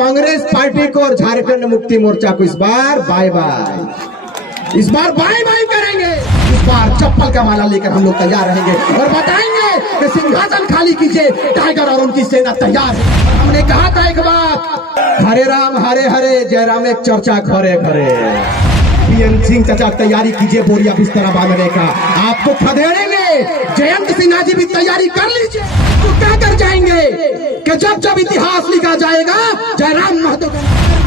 Congress party को और झारखंड मुक्ति मोर्चा को इस बार बाय बाय, इस बार बाय बाय करेंगे। इस बार चप्पल का माला लेकर हम लोग तैयार रहेंगे और बताएंगे कि सिंहासन खाली कीजिए, टाइगर और उनकी सेना तैयार है। हमने कहा था एक बात, हरे राम हरे हरे, जय राम एक चर्चा घरे घरे। पीएन सिंह चाचा तैयारी कीजिए बोरिया बिस्तर बांधने का। आपको खदेड़े में जयंत सिन्हा जी भी तैयारी कर लीजिए। तो क्या कर जाएंगे कि जब जब इतिहास लिखा जाएगा जयराम महतो का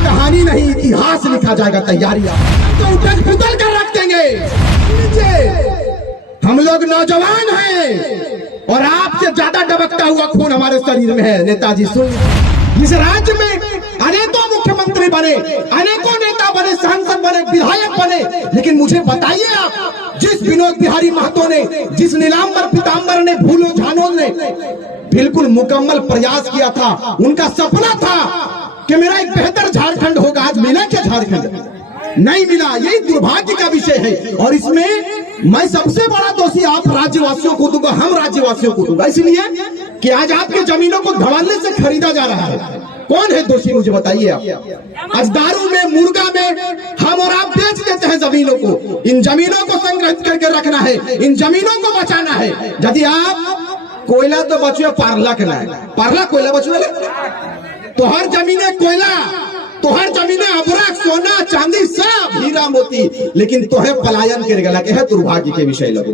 कहानी नहीं इतिहास लिखा जाएगा। तैयारी तो उठल पुतल कर रख देंगे। हम लोग नौजवान हैं और आपसे ज्यादा डबकता हुआ खून हमारे शरीर में है। नेताजी सुन, इस राज्य में अनेकों मुख्यमंत्री बने, अनेकों नेता बने, सांसद बने, विधायक बने, लेकिन मुझे बताइए आप, जिस विनोद बिहारी महतो ने, जिस नीलांबर पीतांबर ने, भूलो झानोल ने बिल्कुल मुकम्मल प्रयास किया था, उनका सपना था कि मेरा एक बेहतर झारखंड होगा। आज मिला क्या झारखंड? नहीं मिला। यही दुर्भाग्य का विषय है और इसमें मैं सबसे बड़ा दोषी आप राज्यवासियों को दूंगा, हम राज्यवासियों को दूंगा, इसलिए कि आज आपके जमीनों को धड़ल्ले से खरीदा जा रहा है। कौन है दोषी मुझे बताइए आप। आज दारू में, मुर्गा में हम और आप बेच देते हैं जमीनों को। इन जमीनों को संग्रहित करके रखना है, इन जमीनों को बचाना है। यदि आप कोयला तो बचुए, पारला के ना पारला कोयला बचुए, तो हर जमीने कोयला, तो हर जमीने अबरक, सोना चांदी सब हीरा मोती, लेकिन तो है पलायन के गला के है। दुर्भाग्य के विषय लगो।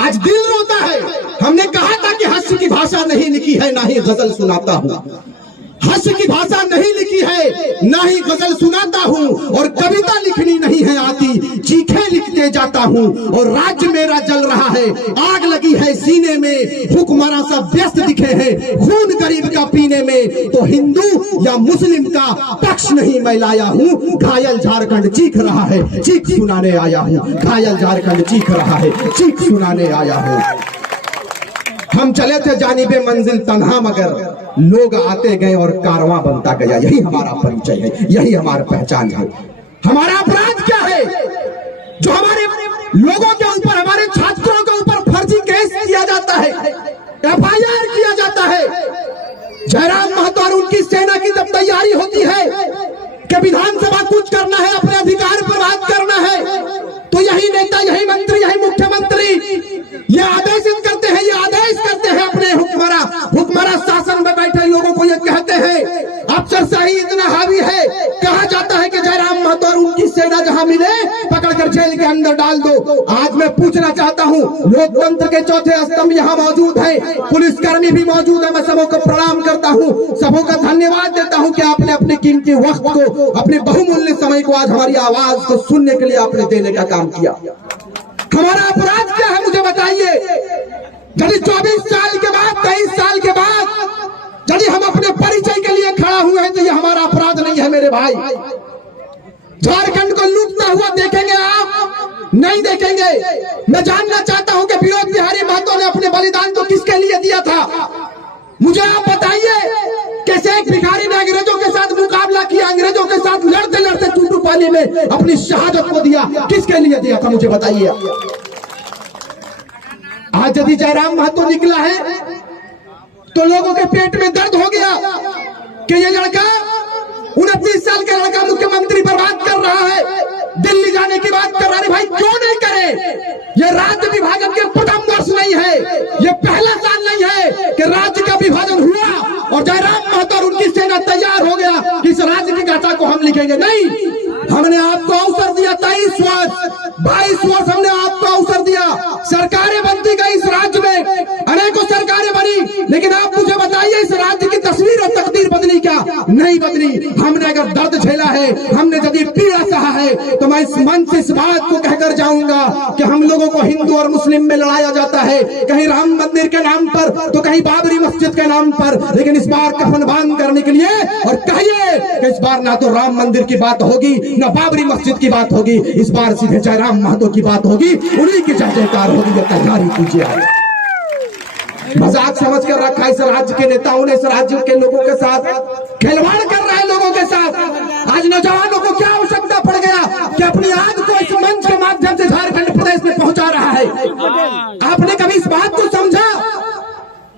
आज दिल रोता है। हमने कहा था कि हास्य की भाषा नहीं लिखी है, ना ही गजल सुनाता हूँ। हास्य की भाषा नहीं लिखी है, ना ही गजल सुनाता हूँ, और कविता लिखनी नहीं है आती, चीखे लिखते जाता हूँ। और राज्य मेरा जल रहा है, आग लगी है सीने में, हुक्मरान सब व्यस्त दिखे हैं खून गरीब का पीने में। तो हिंदू या मुस्लिम का पक्ष नहीं मैं लाया हूँ, घायल झारखंड चीख रहा है, चीख सुनाने आया हूँ। घायल झारखंड चीख रहा है, चीख सुनाने आया हूँ। हम चले थे जानिबे मंजिल तन्हा, मगर लोग आते गए और कारवां बनता गया। यही हमारा परिचय है, यही हमारी पहचान है। हमारा अपराध क्या है जो हमारे लोगों के ऊपर, हमारे छात्रों के ऊपर फर्जी केस किया जाता है, FIR किया जाता है। जयराम महतो और उनकी सेना की जब तैयारी होती है कि विधानसभा कुछ करना है, अपने अधिकार पर बात करना है, तो यही नेता, यही मंत्री, यही मुख्यमंत्री ये आदेशित करते हैं, ये आदेश करते हैं अपने हुक्मरान शासन में बैठे लोगों को। ये कहते हैं अफसरशाही इतना हावी है, कहा जाता है कि जयराम महतो और उनकी सेना जहां मिले पकड़कर जेल के अंदर डाल दो। आज मैं पूछना चाहता हूं, लोकतंत्र के चौथे स्तंभ यहाँ मौजूद है, पुलिसकर्मी भी मौजूद है। मैं सबों को प्रणाम करता हूं, सबों का धन्यवाद देता हूं कि आपने अपने कीमती वक्त को, अपने बहुमूल्य समय को आज हमारी आवाज को सुनने के लिए आपने देने का काम किया। हमारा अपराध क्या है मुझे बताइए। यदि 24 साल के बाद, 23 साल के बाद यदि हम अपने परिचय के लिए खड़ा हुए हैं, तो ये हमारा अपराध नहीं है मेरे भाई। झारखंड को लूटता हुआ देखेंगे आप? नहीं देखेंगे। मैं जानना चाहता हूं कि विनोद बिहारी महतो ने अपने बलिदान को किसके लिए दिया था? मुझे आप बताइए। कैसे एक भिखारी ने अंग्रेजों के साथ मुकाबला किया, अंग्रेजों के साथ लड़ते लड़ते टूटू पानी में अपनी शहादत को दिया, किसके लिए दिया था मुझे बताइए। आज यदि जयराम महतो निकला है तो लोगों के पेट में दर्द हो गया कि ये लड़का 29 साल का लड़का मुख्यमंत्री पर बात कर रहा है, दिल्ली जाने की बात कर रहा है। भाई क्यों नहीं करे? ये राज्य विभाजन के प्रथम वर्ष नहीं है, ये पहला साल नहीं है कि राज्य का विभाजन हुआ और जयराम महतो और उनकी सेना तैयार हो गया कि इस राज्य की गाथा को हम लिखेंगे। नहीं, हमने आपको अवसर दिया 23 वर्ष, 22 वर्ष हमने आपको अवसर दिया। सरकारें बनती गई इस राज्य में, अनेकों सरकारें बनी, लेकिन आप मुझे बताइए इस राज्य की तस्वीर और तकदीर बदली क्या? नहीं बदली। हमने अगर दर्द झेला है, हमने यदि पीड़ा सहा है, तो मैं इस मंच से इस बात को कहकर जाऊंगा कि हम लोगों को हिंदू और मुस्लिम में लड़ाया जाता है, कहीं राम मंदिर के नाम पर तो कहीं बाबरी मस्जिद के नाम पर, लेकिन इस बार कफन बांध करने के लिए और कहिए कि इस बार ना तो राम मंदिर की बात होगी, ना बाबरी मस्जिद की बात होगी, इस बार सीधे जयराम महतो की बात होगी, उन्हीं की जय जयकार होगी। तैयारी कीजिए। मजाक समझ कर रखा इस राज्य के नेताओं ने, इस राज्य के लोगों के साथ खिलवाड़ कर रहे हैं लोगों के साथ। आज नौजवानों को क्या आवश्यकता पड़ गया कि अपनी आग को इस मंच के माध्यम से झारखंड प्रदेश में पहुंचा रहा है। आपने कभी इस बात को समझा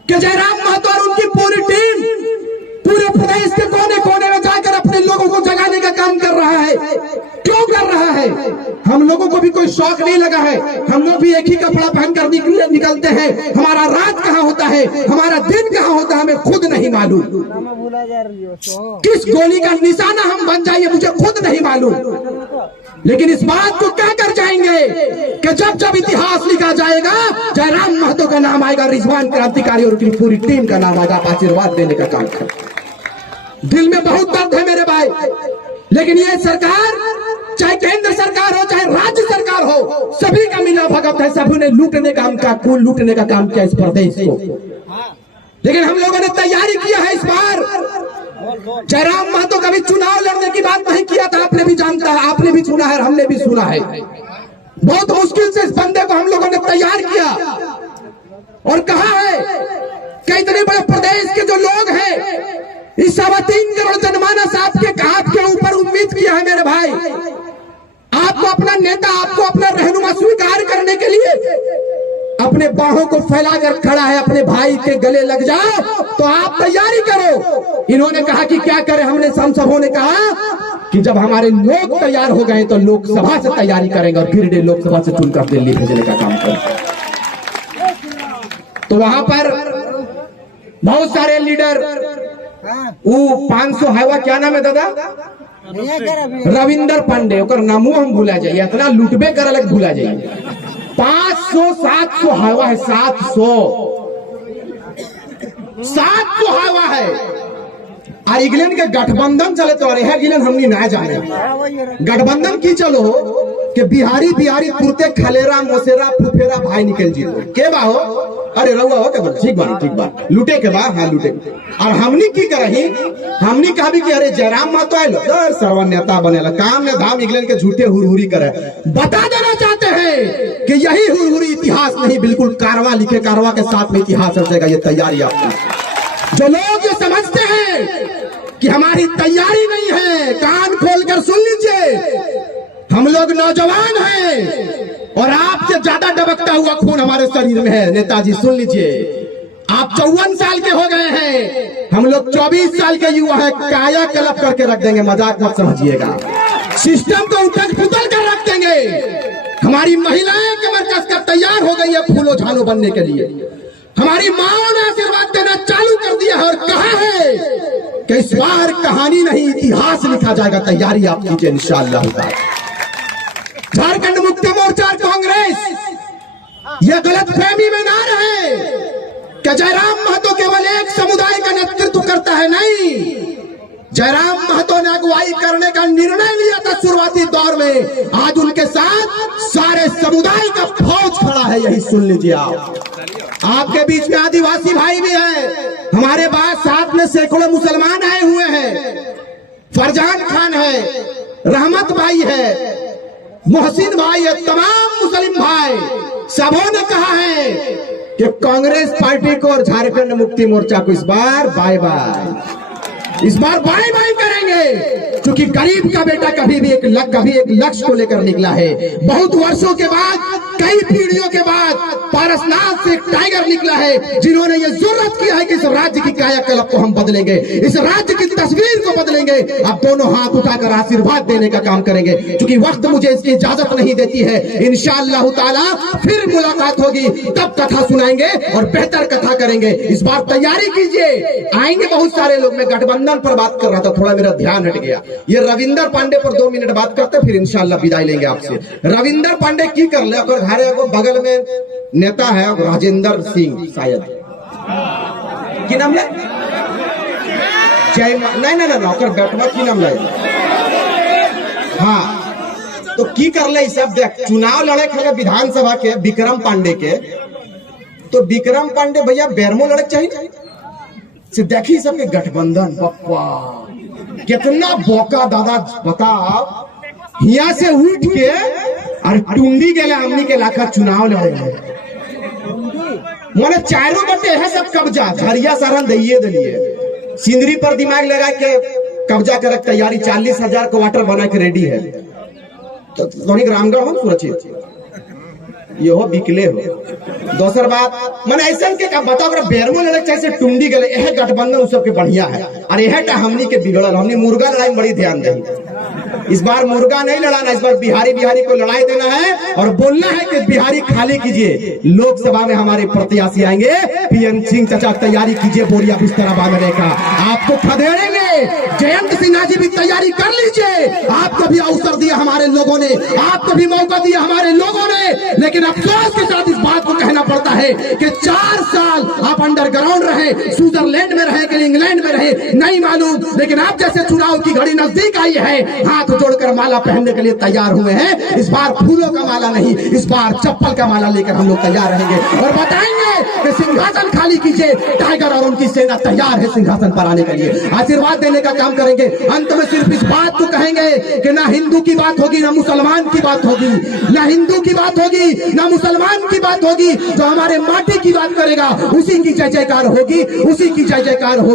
कि जयराम महतो और उनकी पूरी टीम पूरे प्रदेश के कोने कोने में को भी कोई शौक नहीं लगा है। हम लोग भी एक ही कपड़ा पहनकर निकलते हैं। हमारा रात कहाँ होता है, हमारा दिन कहाँ होता है, हमें खुद नहीं मालूम। किस गोली का निशाना हम बन जाएंगे मुझे खुद नहीं मालूम। लेकिन इस बात को क्या कर जाएंगे कि जब जब इतिहास लिखा जाएगा जयराम महतो का नाम आएगा, रिजवान क्रांतिकारी और उनकी पूरी टीम का नाम आएगा। आशीर्वाद देने का काम कर। दिल में बहुत दर्द है मेरे भाई, लेकिन ये सरकार, चाहे केंद्र सरकार हो चाहे राज्य सरकार हो, सभी का मिला भगत है। सभी ने लूटने का काम किया इस प्रदेश को। लेकिन हम लोगों ने तैयारी किया है। इस बार जयराम महतो कभी चुनाव लड़ने की बात नहीं किया था। आपने भी जानता है, आपने भी सुना है, हमने भी सुना है। बहुत मुश्किल से इस बंदे को हम लोगों ने तैयार किया और कहा है कि इतने बड़े प्रदेश के जो लोग हैं, इस 3.25 करोड़ जनमानस आपके ऊपर उम्मीद किया है मेरे भाई। आपको अपना नेता, आपको अपना रहनुमा स्वीकार करने के लिए अपने बाहों को फैलाकर खड़ा है। अपने भाई के गले लग जाओ तो आप तैयारी करो। इन्होंने कहा कि क्या करें, हम सबों ने कहा कि जब हमारे लोग तैयार हो गए तो लोकसभा से तैयारी करेंगे और फिर लोकसभा से चुनकर दिल्ली भेजने का काम करेंगे। तो वहां पर बहुत सारे लीडर, वो 500 हाईवा, क्या नाम है दादा, रविंदर पांडे, ओकर नामो हम भूला जाइए, इतना लुटबे कर अलग भूला जाइए। 500-700 हाईवा है, 700 हाईवा है। और इंग्लैंड के गठबंधन चले तो अरे गिलन हमनी ना जाने गठबंधन की चलो कि बिहारी पुरते खलेरा मोसेरा फुफेरा भाई निकल जी के बा हो, अरे रहुआ हो के ठीक बा लूटे के बा, हाँ लूटे। और हमनी की करही, हमनी कहा भी कि अरे जयराम महतो आए सर्व नेता बनेला, काम में धाम इंग्लैंड के झूठे हुरहुरी करे। बता देना चाहते हैं कि यही हुरहुरी इतिहास नहीं, बिल्कुल कारवा लिखे, कारवा के साथ में इतिहास रचेगा। ये तैयारी आपकी। जो लोग ये समझते हैं कि हमारी तैयारी नहीं है, कान खोलकर सुन लीजिए। हम लोग नौजवान हैं और आपसे ज्यादा डबकता हुआ खून हमारे शरीर में है। नेताजी सुन लीजिए, आप 54 साल के हो गए हैं, हम लोग 24 साल के युवा हैं। काया कलप करके रख देंगे, मजाक मत समझिएगा। सिस्टम को उठक पुतल कर रख देंगे। हमारी महिलाएं कमर कसकर तैयार हो गई है फूलो झालो बनने के लिए। हमारी माओ ने आशीर्वाद देना चालू कर दिया है और कहा है कि इस बार कहानी नहीं इतिहास लिखा जाएगा। तैयारी आप कीजिए इंशाअल्लाह। झारखंड मुक्ति मोर्चा कांग्रेस यह गलत फहमी में ना रहे कि जयराम महतो केवल एक समुदाय का नेतृत्व करता है, नहीं। जयराम महतो ने अगुवाई करने का निर्णय लिया था शुरुआती दौर में। आज उनके साथ सारे समुदाय का फौज खड़ा है, यही सुन लीजिए आप। आपके बीच में आदिवासी भाई भी है, हमारे बाद साथ में सैकड़ों मुसलमान आए हुए हैं। फरजान खान है, रहमत भाई है, मोहसिन भाई है, तमाम मुस्लिम भाई, सबों ने कहा है कि कांग्रेस पार्टी को और झारखंड मुक्ति मोर्चा को इस बार बाय बाय करेंगे। क्योंकि गरीब का बेटा कभी एक लक्ष्य को लेकर निकला है। बहुत वर्षों के बाद, कई पीढ़ियों के बाद पारसनाथ से एक टाइगर निकला है, जिन्होंने ये जुर्रत किया है कि इस राज्य की कायाकल्प को हम बदलेंगे, इस राज्य की तस्वीर को बदलेंगे। अब दोनों हाथ उठाकर आशीर्वाद देने का काम करेंगे। क्योंकि वक्त मुझे इसकी इजाजत नहीं देती है। इंशाअल्लाह ताला फिर मुलाकात होगी, तब कथा सुनाएंगे और बेहतर कथा करेंगे। इस बार तैयारी कीजिए, आएंगे बहुत सारे लोग। मैं गठबंधन पर बात कर रहा था, थोड़ा मेरा ध्यान हट गया। ये रविंदर पांडे पर 2 मिनट बात करते, फिर इंशाअल्लाह विदाई लेंगे आपसे। रविंदर पांडे की कर ले, अगर घरे को बगल में नेता है राजेंद्र सिंह, शायद की नाम है, जय नहीं बेटवा की नाम है, हाँ। तो की कर ले सब देख, चुनाव लड़े खड़े विधानसभा के विक्रम पांडे के, तो विक्रम पांडे भैया बेरमो लड़क चाहिए से देखी सबके गठबंधन। पप्पा कितना बोका दादा, बताओ यहाँ से उठ के और टुंडी के हमनी के इलाका चुनाव लड़े हैं। मोने चारों बटे है सब कब्जा, झरिया सारण दिए दिलिए, सिंदरी पर दिमाग लगा के कब्जा कर तैयारी। 40,000 क्वार्टर बना के रेडी है। तो रामगढ़ हो सुरक्षित, ये हो बिकले हो। दोसर बात मन ऐसा के बताओ, अगर बेरमो लड़क चाहे टुंडी गले, यह गठबंधन सबके बढ़िया है। और यह हमनी के बिगड़ल, हमनी मुर्गा लड़ाई में बड़ी ध्यान दें। इस बार मुर्गा नहीं लड़ाना, इस बार बिहारी बिहारी को लड़ाई देना है और बोलना है कि बिहारी खाली कीजिए। लोकसभा में हमारे प्रत्याशी आएंगे, पीएन सिंह चचा तैयारी कीजिए बोरिया बिस्तरा बांधने का, आपको खदेड़ेंगे। जयंत सिन्हा जी भी तैयारी कर लीजिए, आपको भी अवसर दिया हमारे लोगों ने, आपको भी मौका दिया हमारे लोगों ने, लेकिन अफसोस के साथ इस बात को कहना पड़ता है कि 4 साल आप अंडरग्राउंड रहे, स्विट्जरलैंड में रहे कि इंग्लैंड में रहे नहीं मालूम, लेकिन आप जैसे चुनाव की घड़ी नजदीक आई है, हाथ जोड़कर माला पहनने के लिए तैयार हुए हैं। इस बार फूलों का माला नहीं, इस बार चप्पल का माला लेकर हम लोग तैयार रहेंगे और बताएंगे कि सिंहासन खाली कीजिए। टाइगर और उनकी सेना तैयार है सिंहासन पर आने के लिए, आशीर्वाद देने का काम करेंगे। अंत में सिर्फ इस बात को कहेंगे कि ना हिंदू की बात होगी, ना मुसलमान की बात होगी, ना हिंदू की बात होगी, ना मुसलमान की बात होगी। जो हमारे माटी की बात करेगा उसी की जय जयकार होगी, उसी की जय जयकार होगी।